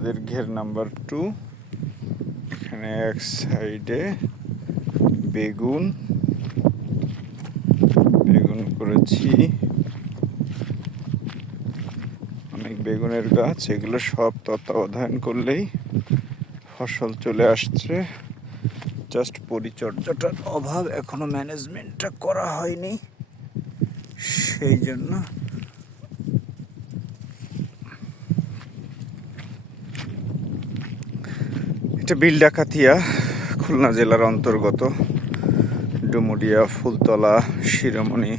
আমাদের ঘের নাম্বার 2। এখানে এক সাইডে বেগুন করেছি, অনেক বেগুনের গাছ। এগুলো সব তত্ত্বাবধান করলেই ফসল চলে আসছে, জাস্ট পরিচর্যাটার অভাব, এখনো ম্যানেজমেন্টটা করা হয়নি, সেই জন্য। এটা বিলডাকাতিয়া, খুলনা জেলার অন্তর্গত। ডুমুরিয়া, ফুলতলা, শিরোমণি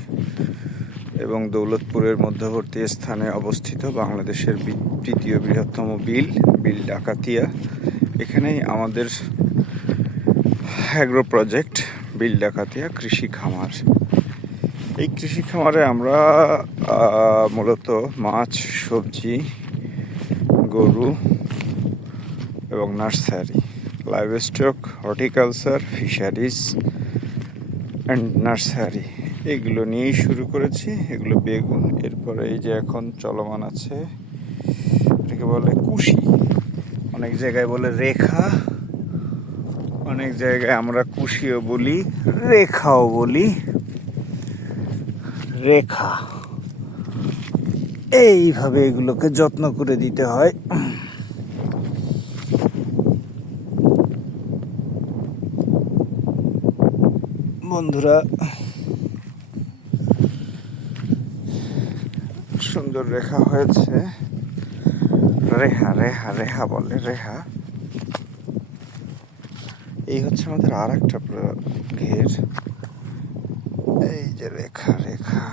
এবং দৌলতপুরের মধ্যবর্তী স্থানে অবস্থিত বাংলাদেশের তৃতীয় বৃহত্তম বিল ডাকাতিয়া। এখানেই আমাদের অ্যাগ্রো প্রজেক্ট বিল ডাকাতিয়া কৃষি খামার। এই কৃষি খামারে আমরা মূলত মাছ, সবজি, গরু এবং nursery, live stock, horticulture, fisheries and nursery এগুলো নিয়েই শুরু করেছি। এগুলো বেগুন, এরপরে এই যে এখন চলমান আছে এটাকে বলে কুশি, অনেক জায়গায় বলে রেখা, অনেক জায়গায় আমরা কুশিও বলি, রেখাও বলি। রেখা, এইভাবে এগুলোকে যত্ন করে দিতে হয়। বন্ধুরা, সুন্দর রেখা হয়েছে, রেহা রেহা রেহা বলে, রেহা। এই হচ্ছে আমাদের আর একটা ঘের, এই যে রেখা রেখা।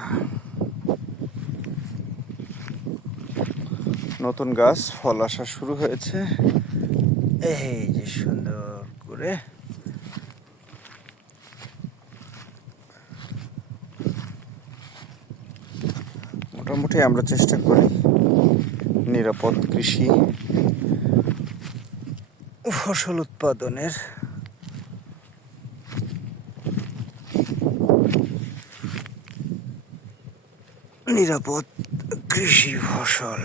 নতুন গাছ ফল আসা শুরু হয়েছে, এই যে সুন্দর করে। মোটামুটি আমরা চেষ্টা করি নিরাপদ কৃষি ফসল উৎপাদনের। নিরাপদ কৃষি ফসল।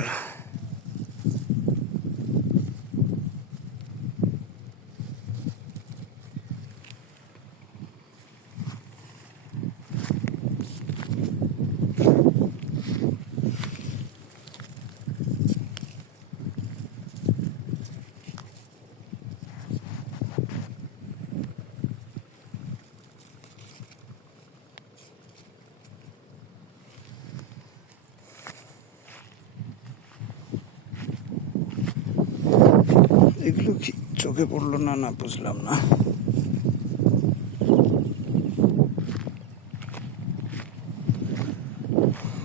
এগুলো কি চোখে পড়লো না, না বুঝলাম না।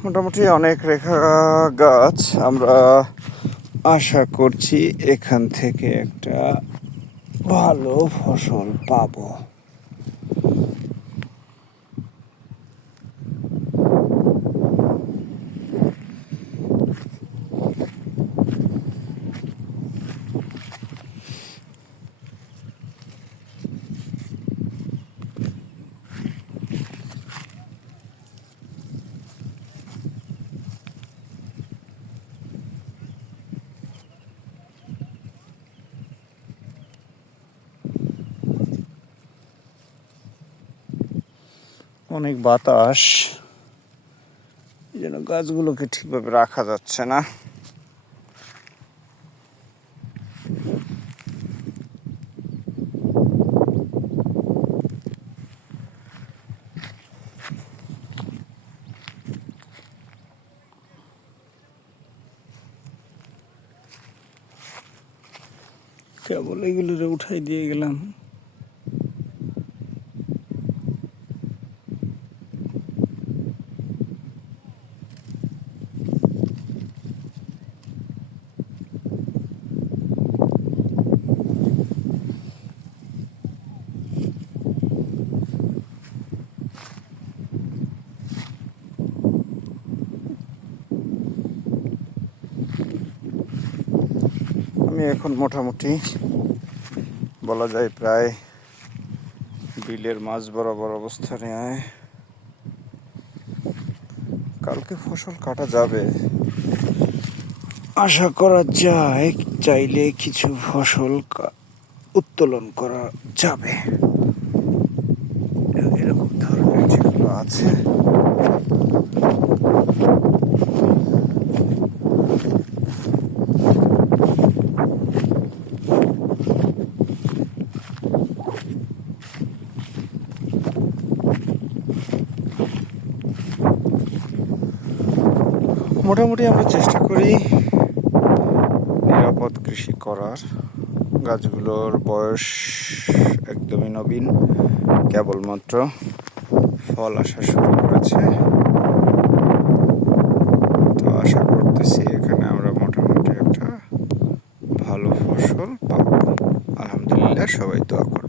মোটামুটি অনেক রেখা গাছ, আমরা আশা করছি এখান থেকে একটা ভালো ফসল পাবো। অনেক বাতাস, এই জন্য গাছগুলোকে ঠিকভাবে রাখা যাচ্ছে না। কেবল এগুলো উঠাই দিয়ে গেলাম। আমি এখন মোটামুটি বলা যায় প্রায় বিলের মাঝ বরাবর অবস্থানে। কালকে ফসল কাটা যাবে, আশা করা যায় চাইলে কিছু ফসল উত্তোলন করা যাবে। এরকম ধরনের যেগুলো আছে মোটামুটি আমরা চেষ্টা করি নিরাপদ কৃষি করার। গাছগুলোর বয়স একদমই নবীন, কেবলমাত্র ফল আসা শুরু করেছে। তো আশা করতেছি এখানে আমরা মোটামুটি একটা ভালো ফসল পাবো। আলহামদুলিল্লাহ, সবাই দোয়া করুন।